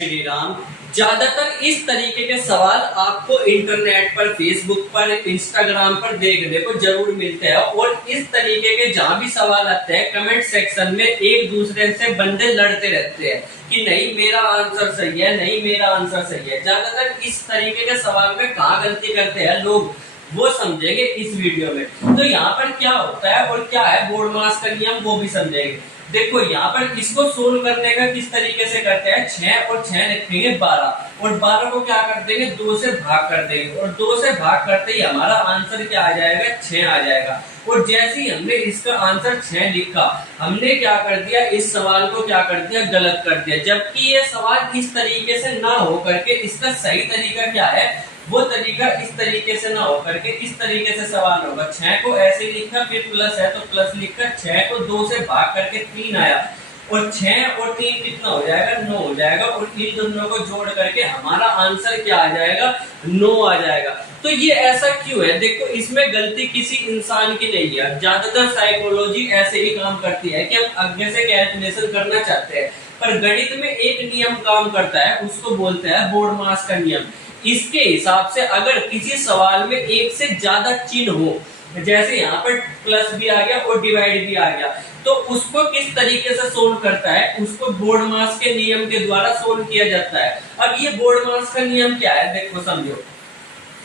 श्री राम। ज्यादातर इस तरीके के सवाल आपको इंटरनेट पर, फेसबुक पर, इंस्टाग्राम पर देखने को जरूर मिलते हैं और इस तरीके के जहां भी सवाल आते हैं कमेंट सेक्शन में एक दूसरे से बंदे लड़ते रहते हैं कि नहीं मेरा आंसर सही है, नहीं मेरा आंसर सही है। ज्यादातर इस तरीके के सवाल में कहाँ गलती करते हैं लोग वो समझेंगे इस वीडियो में। तो यहाँ पर क्या होता है और क्या है बोर्ड मास का नियम वो भी समझेंगे। देखो यहाँ पर इसको सोल्व करने का किस तरीके से करते हैं, 6 और 6 लिखेंगे 12 और 12 को क्या कर देंगे 2 से भाग कर देंगे और 2 से भाग करते ही हमारा आंसर क्या आ जाएगा 6 आ जाएगा। और जैसे ही हमने इसका आंसर 6 लिखा हमने क्या कर दिया, इस सवाल को क्या कर दिया गलत कर दिया। जबकि ये सवाल इस तरीके से ना हो करके इसका सही तरीका क्या है, वो तरीका इस तरीके से ना हो करके इस तरीके से सवाल होगा। 6 को ऐसे लिखा, फिर प्लस है तो प्लस लिखा, 6 को 2 से भाग करके 3 आया और 6 और 3 कितना हो जाएगा 9 हो जाएगा और इन दोनों को जोड़ करके हमारा आंसर क्या आ जाएगा 9 आ जाएगा। तो ये ऐसा क्यों है, देखो इसमें गलती किसी इंसान की नहीं है। ज्यादातर साइकोलॉजी ऐसे ही काम करती है कि हम आगे से कैलकुलेशन करना चाहते हैं पर गणित में एक नियम काम करता है, उसको बोलते हैं बोर्ड मास का नियम। इसके हिसाब से अगर किसी सवाल में एक से ज्यादा चिन्ह हो, जैसे यहाँ पर प्लस भी आ गया और डिवाइड भी आ गया, तो उसको किस तरीके से सोल्व करता है, उसको बोर्ड मास के नियम के द्वारा सोल्व किया जाता है। अब ये बोर्ड मास का नियम क्या है देखो समझो।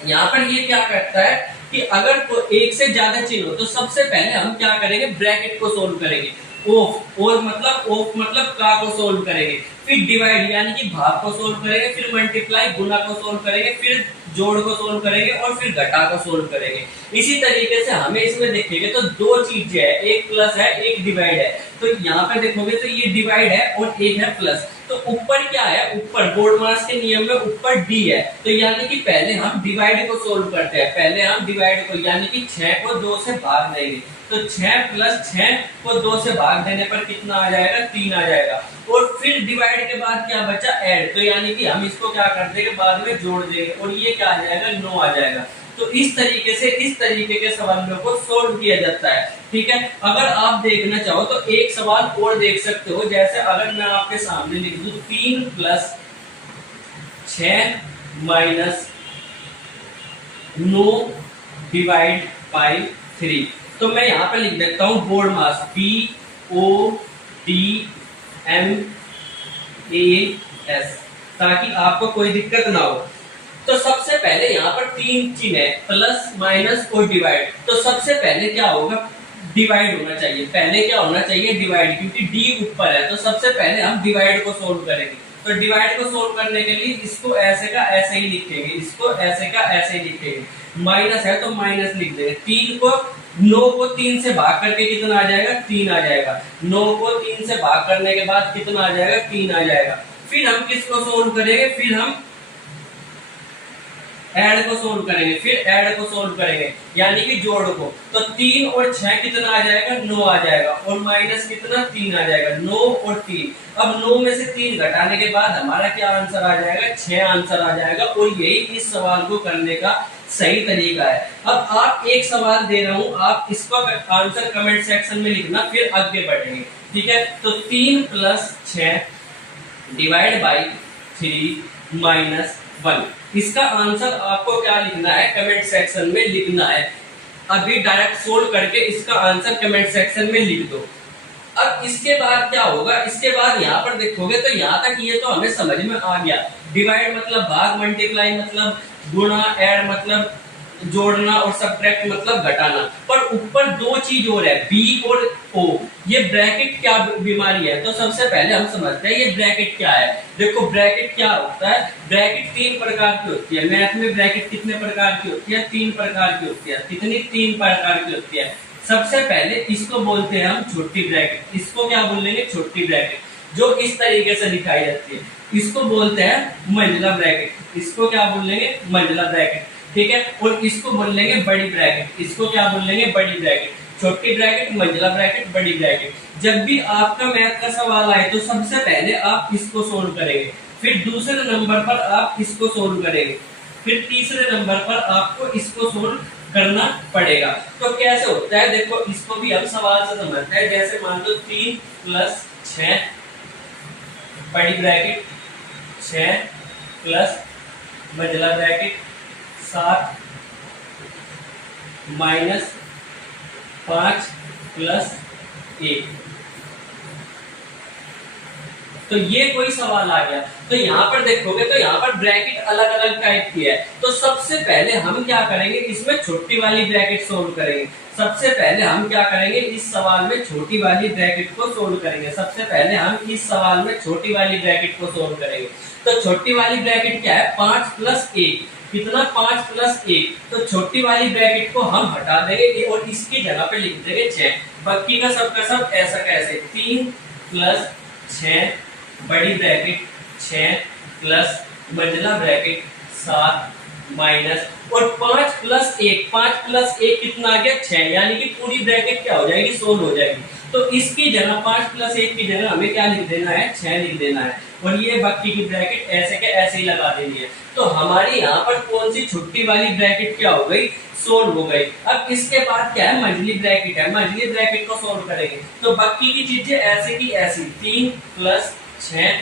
यहाँ पर ये क्या करता है कि अगर एक से ज्यादा चिन्ह हो तो सबसे पहले हम क्या करेंगे ब्रैकेट को सोल्व करेंगे, ऑफ और मतलब का को सोल्व करेंगे, फिर डिवाइड यानी कि भाग को सोल्व करेंगे, फिर मल्टीप्लाई गुना को सोल्व करेंगे, फिर जोड़ को सोल्व करेंगे और फिर घटा को सोल्व करेंगे। इसी तरीके से हमें इसमें देखेंगे तो दो चीजें है, एक प्लस है एक डिवाइड है। तो यहाँ पे देखोगे तो ये डिवाइड है और एक है प्लस। तो ऊपर क्या है, ऊपर बोर्ड मास के नियम में ऊपर डी है, तो यानी कि पहले हम डिवाइड को सोल्व करते हैं। पहले हम डिवाइड को यानी कि 6 को 2 से भाग देंगे तो 6 प्लस 6 को 2 से भाग देने पर कितना आ जाएगा 3 आ जाएगा। और फिर डिवाइड के बाद क्या बचा ऐड, तो यानी कि हम इसको क्या कर देंगे बाद में जोड़ देंगे और ये क्या आ जाएगा 9 आ जाएगा। तो इस तरीके से इस तरीके के सवालों को सोल्व किया जाता है। ठीक है, अगर आप देखना चाहो तो एक सवाल और देख सकते हो, जैसे अगर मैं आपके सामने लिख दूं 3 प्लस 6 माइनस 9 डिवाइड बाई 3, तो मैं यहाँ पे लिख देता हूँ बोर्ड मास BODMAS, ताकि आपको कोई दिक्कत ना हो। तो सबसे पहले यहाँ पर 3 चिन्ह है प्लस माइनस और डिवाइड, तो सबसे पहले क्या होगा डिवाइड होना चाहिए। पहले क्या होना चाहिए डिवाइड, क्योंकि डी ऊपर है तो सबसे पहले हम डिवाइड को सोल्व करेंगे। तो डिवाइड को सोल्व करने के लिए इसको ऐसे का ऐसे ही लिखेंगे, इसको ऐसे का ऐसे ही लिखेंगे। माइनस है तो माइनस लिख देंगे। 9 को 3 से भाग करके कितना आ जाएगा 3 आ जाएगा। 9 को 3 से भाग करने के बाद कितना आ जाएगा 3 आ जाएगा। फिर हम किसको सोल्व करेंगे, फिर हम ऐड को सोल्व करेंगे, फिर ऐड को सोल्व करेंगे यानी कि जोड़ को। तो 3 और 6 कितना आ जाएगा 9 आ जाएगा और माइनस कितना 3 आ जाएगा। 9 और 3, अब 9 में से 3 घटाने के बाद हमारा क्या आंसर आ जाएगा 6 आंसर आ जाएगा। और यही इस सवाल को करने का सही तरीका है। अब आप एक सवाल दे रहा हूं, आप इसका आंसर कमेंट सेक्शन में लिखना, फिर आगे बढ़ेंगे। ठीक है, तो 3 प्लस 6 डिवाइड बाई 3 माइनस 1, इसका आंसर आपको क्या लिखना है कमेंट सेक्शन में लिखना है। अभी डायरेक्ट सोल्व करके इसका आंसर कमेंट सेक्शन में लिख दो। अब इसके बाद क्या होगा, इसके बाद यहाँ पर देखोगे तो यहाँ तक ये तो हमें समझ में आ गया। डिवाइड मतलब भाग, मल्टीप्लाई मतलब गुणा, ऐड मतलब जोड़ना और सब्ट्रैक्ट मतलब घटाना। पर ऊपर दो चीज और है बी और ओ, ये ब्रैकेट क्या बीमारी है, तो सबसे पहले हम समझते हैं ये ब्रैकेट क्या है। देखो ब्रैकेट क्या होता है, ब्रैकेट 3 प्रकार की होती है। मैथ में ब्रैकेट कितने प्रकार की होती है 3 प्रकार की होती है। कितनी 3 प्रकार की होती है। सबसे पहले इसको बोलते हैं हम छोटी ब्रैकेट, इसको क्या बोलेंगे छोटी ब्रैकेट, जो इस तरीके से दिखाई जाती है। इसको बोलते हैं मंझला ब्रैकेट, इसको क्या बोलेंगे मंझला ब्रैकेट। ठीक है, और इसको बोल लेंगे बड़ी ब्रैकेट, इसको क्या बोल लेंगे बड़ी ब्रैकेट। छोटी ब्रैकेट, मंझला ब्रैकेट, बड़ी ब्रैकेट। जब भी आपका मैथ का सवाल आए तो सबसे पहले आप इसको सोल्व करेंगे, फिर दूसरे नंबर पर आप इसको सोल्व करेंगे, फिर तीसरे नंबर पर आपको इसको सोल्व करना पड़ेगा। तो कैसे होता है देखो, इसको भी हम सवाल से समझते हैं। जैसे मान लो 3 प्लस 6 बड़ी ब्रैकेट 6 प्लस मंझला ब्रैकेट 7 माइनस 5 प्लस 1। तो ये कोई सवाल आ गया। तो यहाँ पर देखोगे तो यहाँ पर ब्रैकेट अलग अलग टाइप की है। तो सबसे पहले हम क्या करेंगे, इसमें छोटी वाली ब्रैकेट सोल्व करेंगे। सबसे पहले हम क्या करेंगे, इस सवाल में छोटी वाली ब्रैकेट को सोल्व करेंगे। सबसे पहले हम इस सवाल में छोटी वाली ब्रैकेट को सोल्व करेंगे। तो छोटी वाली ब्रैकेट क्या है, 5 प्लस 1। कितना, 5 प्लस 1। तो छोटी वाली ब्रैकेट को हम हटा देंगे और इसकी जगह पे लिख देंगे 6। बाकी का सब ऐसा कैसे, 3 प्लस 6 बड़ी ब्रैकेट 6 प्लस मंझला ब्रैकेट 7 माइनस और 5 प्लस 1। 5 प्लस 1 कितना आ गया, 6। यानी कि पूरी ब्रैकेट क्या हो जाएगी, सोल्व हो जाएगी। तो इसकी जगह 5 प्लस 1 की जगह हमें क्या लिख देना है, 6 लिख देना है। और ये बाकी की ब्रैकेट ऐसे के ऐसे ही लगा देनी है। तो हमारी यहाँ पर कौन सी छोटी वाली ब्रैकेट क्या हो गई, सोल्व हो गई। अब इसके बाद क्या है, मंझली ब्रैकेट है। मंझली ब्रैकेट को सोल्व करेंगे तो बाकी की चीजें ऐसे की ऐसी, 3 प्लस 6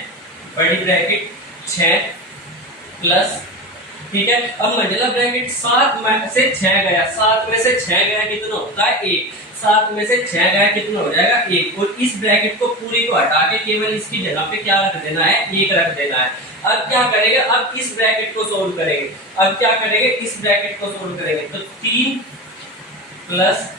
बड़ी ब्रैकेट 6 प्लस, ठीक है। अब मंझला ब्रैकेट 7 में से 6 गया, 7 में से 6 गया कितना होता है, 1। 7 में से 6 गया कितना हो जाएगा, 1। और इस ब्रैकेट को पूरी को हटा के केवल इसकी जगह पे क्या रख देना है, 1 रख देना है। अब क्या करेंगे, अब इस ब्रैकेट को सोल्व करेंगे। अब क्या करेंगे, इस ब्रैकेट को सोल्व करेंगे। तो 3 प्लस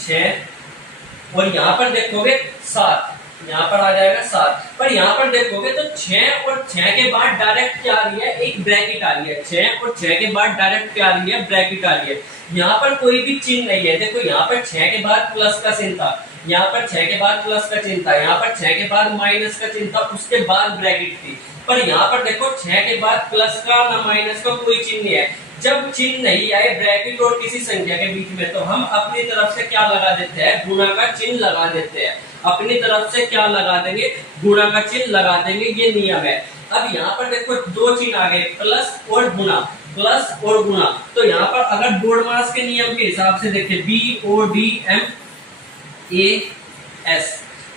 6 और यहाँ पर देखोगे 7, यहाँ पर आ जाएगा 7। पर यहाँ पर देखोगे तो 6 और 6 के बाद डायरेक्ट क्या आ रही है, एक ब्रैकेट आ रही है। 6 और 6 के बाद डायरेक्ट क्या आ रही है, ब्रैकेट आ रही है। यहाँ पर कोई भी चिन्ह नहीं है। देखो यहाँ पर 6 के बाद प्लस का चिन्ह था, यहाँ पर 6 के बाद प्लस का चिन्ह था, यहाँ पर 6 के बाद माइनस का चिन्ह था, उसके बाद ब्रैकेट थी। पर यहाँ पर देखो 6 के बाद प्लस का ना माइनस का कोई चिन्ह नहीं है। जब चिन्ह नहीं आए ब्रैकेट और किसी संख्या के बीच में, तो हम अपनी तरफ से क्या लगा देते हैं, गुणा का चिन्ह लगा देते हैं। अपनी तरफ से क्या लगा देंगे, गुणा का चिन्ह लगा देंगे, ये नियम है। अब यहाँ पर देखो 2 चिन्ह आ गए, प्लस और गुणा, प्लस और गुणा। तो यहाँ पर अगर बोर्डमास के नियम के हिसाब से देखें, BODMAS,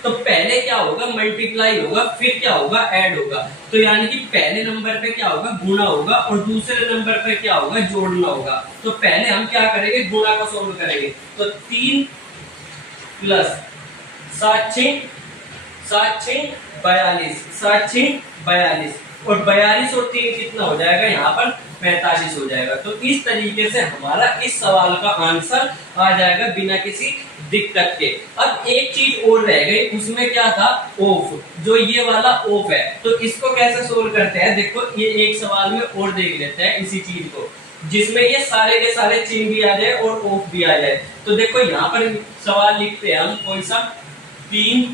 तो पहले क्या होगा, मल्टीप्लाई होगा, फिर क्या होगा, ऐड होगा। तो यानी कि पहले नंबर पे क्या होगा, गुणा होगा, और दूसरे नंबर पे क्या होगा, जोड़ना होगा। तो पहले हम क्या करेंगे, गुणा को सोल्व करेंगे। तो 3 प्लस 7 6 42, 7 6 42, और 42 और 3 कितना हो जाएगा, यहाँ पर 45 हो जाएगा। तो इस तरीके से हमारा इस सवाल का आंसर आ जाएगा बिना किसी दिक्कत के। अब एक चीज और रह गई, उसमें क्या था, ऑफ, जो ये वाला ऑफ है। तो इसको कैसे सोल्व करते हैं, देखो ये एक सवाल में और देख लेते हैं इसी चीज को, जिसमें ये सारे के सारे चिन्ह भी आ जाए और ऑफ भी आ जाए। तो देखो यहाँ पर सवाल लिखते हैं हम कोई सा, 3,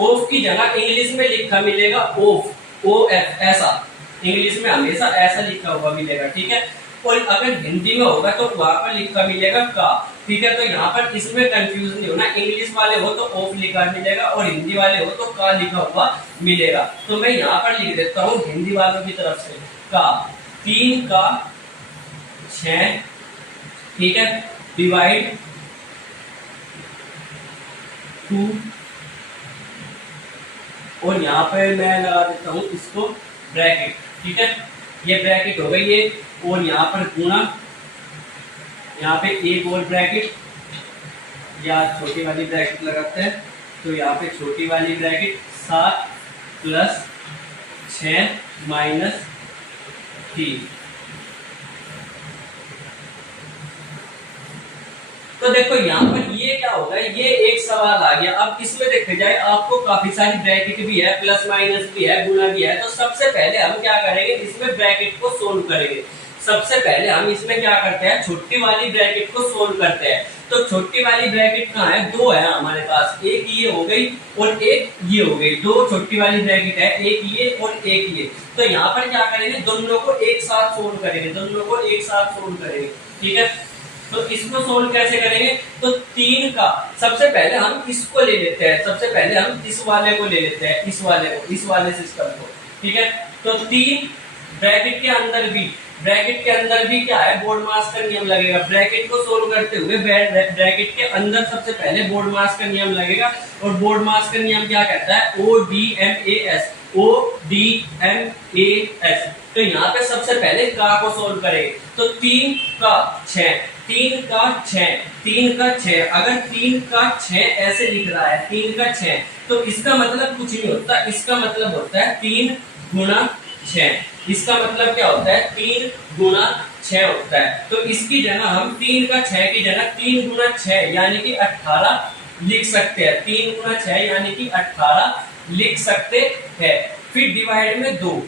ऑफ की जगह इंग्लिश में लिखा मिलेगा ऑफ, OF, ऐसा इंग्लिश में हमेशा ऐसा लिखा हुआ मिलेगा, ठीक है। और अगर हिंदी में होगा तो वहां पर लिखा मिलेगा का, ठीक है। तो यहाँ पर इसमें कंफ्यूज नहीं होना, इंग्लिश वाले हो तो ऑफ लिखा मिलेगा और हिंदी वाले हो तो का लिखा हुआ मिलेगा। तो मैं यहाँ पर लिख देता हूँ हिंदी वालों की तरफ से, का 3 का 6, ठीक है, डिवाइड 2, और यहाँ पे मैं लगा देता हूँ इसको ब्रैकेट, ठीक है। ये ब्रैकेट हो गई ये, और यहाँ पर गुणा, यहाँ पे एक और ब्रैकेट या छोटी वाली ब्रैकेट लगाते हैं। तो यहाँ पे छोटी वाली ब्रैकेट 7 प्लस 6 माइनस 3। तो देखो यहाँ पर ये क्या होगा, ये एक सवाल आ गया। अब इसमें देखा जाए आपको काफी सारी ब्रैकेट भी है, प्लस माइनस भी है, गुणा भी है। तो सबसे पहले हम क्या करेंगे, इसमें ब्रैकेट को सोल्व करेंगे। सबसे पहले हम इसमें क्या करते हैं, छोटी वाली ब्रैकेट को सोल्व करते हैं। तो छोटी वाली ब्रैकेट कहाँ है, 2 है हमारे पास, एक ये हो गई और एक ये हो गई। 2 छोटी वाली ब्रैकेट है, एक ये और एक ये। तो यहाँ पर क्या करेंगे, दोनों को एक साथ सोल्व करेंगे, दोनों को एक साथ सोल्व करेंगे, ठीक है। तो इसको सोल्व कैसे करेंगे, तो 3 का सबसे पहले हम इसको ले लेते हैं, सबसे पहले हम इस वाले को ले लेते हैं, इस वाले को, इस वाले सिस्टम को, ठीक है। तो 3 ब्रैकेट के अंदर भी क्या है, बोर्ड मास का नियम लगेगा। ब्रैकेट को सोल्व करते हुए ब्रैकेट के अंदर सबसे पहले बोर्ड मास का नियम लगेगा। और बोर्ड मास का नियम क्या कहता है, ODMAS, ODMAS। तो यहाँ पे सबसे पहले का को सोल्व करेंगे, तो 3 का 6, 3 का 6, 3 का 6। अगर 3 का 6 ऐसे लिख रहा है, 3 का 6, तो इसका मतलब कुछ नहीं होता, इसका मतलब होता है 3 गुना 6। इसका मतलब क्या होता है, 3 गुना 6 होता है। तो इसकी जगह हम 3 का 6 की जगह 3 गुना 6 यानी कि 18 लिख सकते हैं। 3 गुना 6 यानी कि 18 लिख सकते हैं। फिर डिवाइड में 2,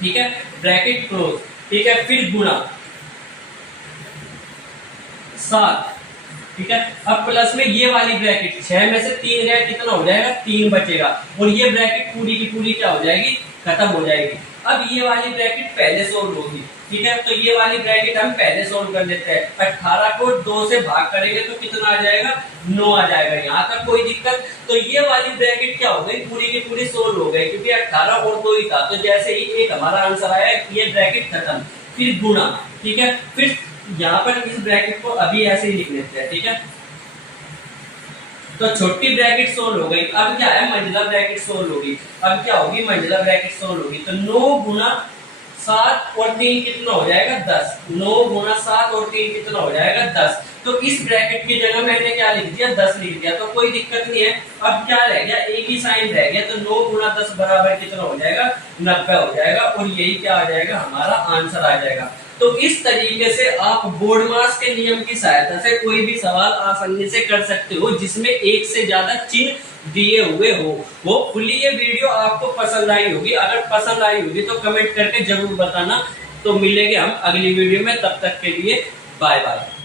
ठीक है, ब्रैकेट क्लोज, ठीक है, फिर गुना 7, ठीक है। अब प्लस में ये वाली ब्रैकेट, 6 में से 3 गया, कितना हो जाएगा, 3 बचेगा, और ये ब्रैकेट पूरी की पूरी क्या हो जाएगी, खत्म हो जाएगी। अब ये वाली ब्रैकेट पहले सोल्व होगी, ठीक है, तो ये वाली ब्रैकेट हम पहले सोल्व कर लेते हैं। 18 को 2 से भाग करेंगे तो कितना आ जाएगा, 9 आ जाएगा। यहाँ तक कोई दिक्कत? तो ये वाली ब्रैकेट क्या हो गई, पूरी की पूरी सोल्व हो गई, क्योंकि 18 और 2 ही था। तो जैसे ही एक हमारा आंसर आया, ये ब्रैकेट खत्म। फिर गुना, ठीक है, फिर यहाँ पर इस ब्रैकेट को अभी ऐसे ही लिख लेते हैं, ठीक है। तो छोटी ब्रैकेट सोल्व हो गई। अब क्या है, मंजिला ब्रैकेट सोल्व होगी। अब क्या होगी, मंजिला ब्रैकेट सोल्व होगी। तो 9 गुना 7 और 3 कितना हो जाएगा, 10। 9 गुना 7 और 3 कितना हो जाएगा, 10। तो इस ब्रैकेट की जगह मैंने क्या लिख दिया, 10 लिख दिया, तो कोई दिक्कत नहीं है। अब क्या रह गया, एक ही साइन रह गया, तो 9 गुना 10 बराबर कितना हो जाएगा, 90 हो जाएगा, और यही क्या आ जाएगा, हमारा आंसर आ जाएगा। तो इस तरीके से आप बोर्ड मास के नियम की सहायता से कोई भी सवाल आसानी से कर सकते हो जिसमें एक से ज्यादा चिन्ह दिए हुए हो। वो खुली ये वीडियो आपको पसंद आई होगी, अगर पसंद आई होगी तो कमेंट करके जरूर बताना। तो मिलेंगे हम अगली वीडियो में, तब तक के लिए बाय बाय।